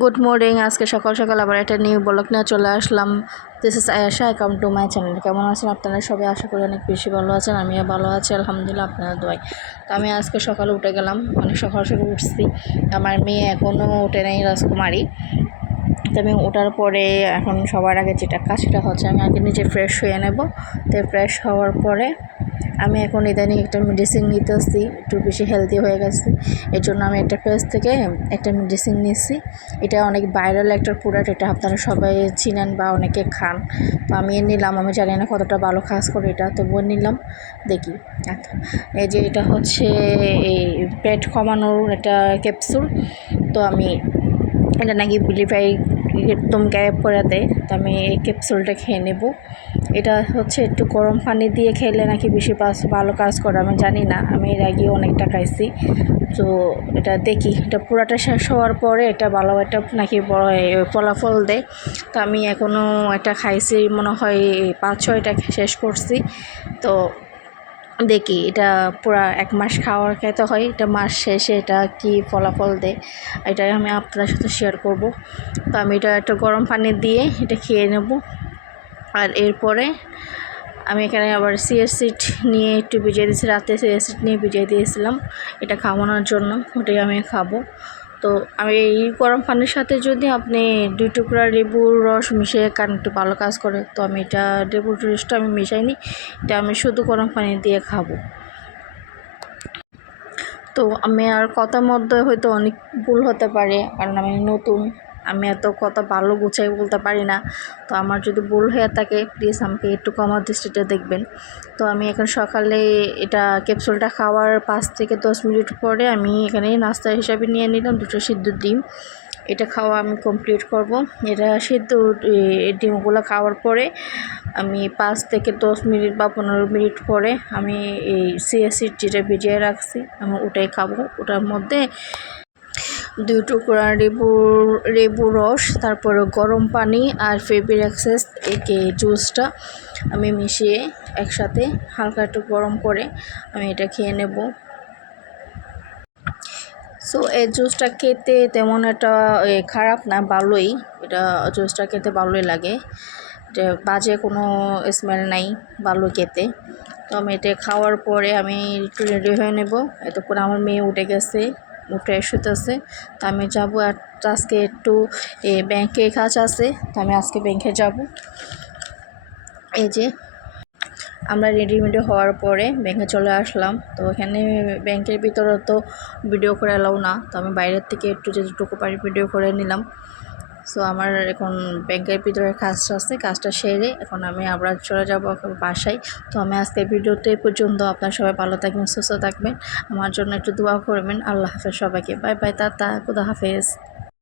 Good morning. আজকে সকাল সকাল আবার একটা নিউ ব্লগ নিয়ে চলে আসলাম। This is Ayesha, account to my channel. কেমন আছেন আপনারা সবাই? আশা করি অনেক বেশি ভালো আছেন। আমিও ভালো আছি আলহামদুলিল্লাহ, আপনারা দোয়াই। তো আমি আজকে সকালে উঠে গেলাম, অনেক সকাল সকাল উঠছি। আমার মেয়ে এখনও ওঠে নাই, রাজকুমারী। তো আমি ওঠার পরে এখন সবার আগে যেটা কাজ সেটা হচ্ছে আমি আগে নিজে ফ্রেশ হয়ে নেব। তো ফ্রেশ হওয়ার পরে আমি এখন ইদানিং একটা মেডিসিন নিতেছি, একটু বেশি হেলদি হয়ে গেছে। এর জন্য আমি একটা পেজ থেকে একটা মেডিসিন নিচ্ছি। এটা অনেক ভাইরাল একটা প্রোডাক্ট, এটা আপনারা সবাই চিনেন বা অনেকে খান। তো আমি নিলাম, আমি জানি না কতটা ভালো কাজ করে এটা, তবুও নিলাম দেখি। আচ্ছা, এই যে এটা হচ্ছে এই পেট কমানোর একটা ক্যাপসুল। তো আমি এটা নাকি বিলিফাই একদম গায়েব করে দেয়। তো আমি এই ক্যাপসুলটা খেয়ে নেব। এটা হচ্ছে একটু গরম পানি দিয়ে খেলে নাকি বেশি ভালো কাজ করে, আমি জানি না, আমি এর আগে অনেকটা খাইছি। তো এটা দেখি, এটা পুরাটা শেষ হওয়ার পরে এটা ভালো একটা নাকি বড় ফলাফল দেয়। তো আমি এখনও এটা খাইছি মনে হয় 5-6টা শেষ করছি। তো দেখি এটা পুরা 1 মাস খাওয়ার খেতে হয়, এটা মাস শেষে এটা কি ফলাফল দেয় এটাই আমি আপনার সাথে শেয়ার করব। তো আমি এটা একটা গরম পানি দিয়ে এটা খেয়ে নেব। আর এরপরে আমি এখানে আবার চিয়া সিড নিয়ে একটু ভিজিয়ে দিয়েছি, রাতে চিয়া সিড নিয়ে ভিজিয়ে দিয়েছিলাম এটা খাওয়ানোর জন্য, ওটাই আমি খাবো। তো আমি এই গরম পানির সাথে যদি আপনি 2 টুকরা লেবুর রস মিশিয়ে খান একটু ভালো কাজ করে। তো আমি এটা লেবুর রসটা আমি মিশাইনি, এটা আমি শুধু গরম পানি দিয়ে খাবো। তো আমি আর কথার মধ্যে হয়তো অনেক ভুল হতে পারে, কারণ আমি নতুন, আমি এত কথা ভালো গুছাই বলতে পারি না। তো আমার যদি ভুল হয়ে থাকে প্লিজ আমাকে একটু ক্ষমার দৃষ্টিতে দেখবেন। তো আমি এখন সকালে এটা ক্যাপসুলটা খাওয়ার 5 থেকে 10 মিনিট পরে আমি এখানে নাস্তা হিসাবে নিয়ে নিলাম 2টো সিদ্ধ ডিম। এটা খাওয়া আমি কমপ্লিট করব। এটা সিদ্ধ ডিমগুলো খাওয়ার পরে আমি 5 থেকে 10 মিনিট বা 15 মিনিট পরে আমি এই চিয়া সিড যেটা ভিজিয়ে রাখছি আমি ওটাই খাবো। ওটার মধ্যে 2 টুকরা লেবুর রস, তারপরে গরম পানি আর ফেব্রিক এক্সেস এই জুসটা আমি মিশিয়ে একসাথে হালকা একটু গরম করে আমি এটা খেয়ে নেব। সো এই জুসটা খেতে তেমন একটা খারাপ না, ভালোই। এটা জুসটা খেতে ভালোই লাগে, যে বাজে কোনো স্মেল নাই, ভালো খেতে। তো আমি এটা খাওয়ার পরে আমি একটু রেডি হয়ে নেব। এতক্ষণ আমার মেয়ে উঠে গেছে, ফ্রেশ হতেছে। তো আমি যাবো, আর আজকে একটু ব্যাংকে কাজ আছে, তো আমি আজকে ব্যাংকে যাব। এই যে আমরা রেডিমেডি হওয়ার পরে ব্যাংকে চলে আসলাম। তো এখানে ব্যাংকের ভিতরে তো ভিডিও করে এলাও না, তো আমি বাইরের থেকে একটু যেটুকু পারি ভিডিও করে নিলাম। সো আমার এখন ব্যাংকের ভিতরে কাজটা আছে, কাজটা সেরে এখন আমি আবার চলে যাব বাসায়। তো আমি আজকে ভিডিওতে পর্যন্ত, আপনার সবাই ভালো থাকবেন, সুস্থ থাকবেন, আমার জন্য একটু দোয়া করবেন। আল্লাহ হাফেজ সবাইকে, বাই বাই, টাটা, খুদা হাফেজ।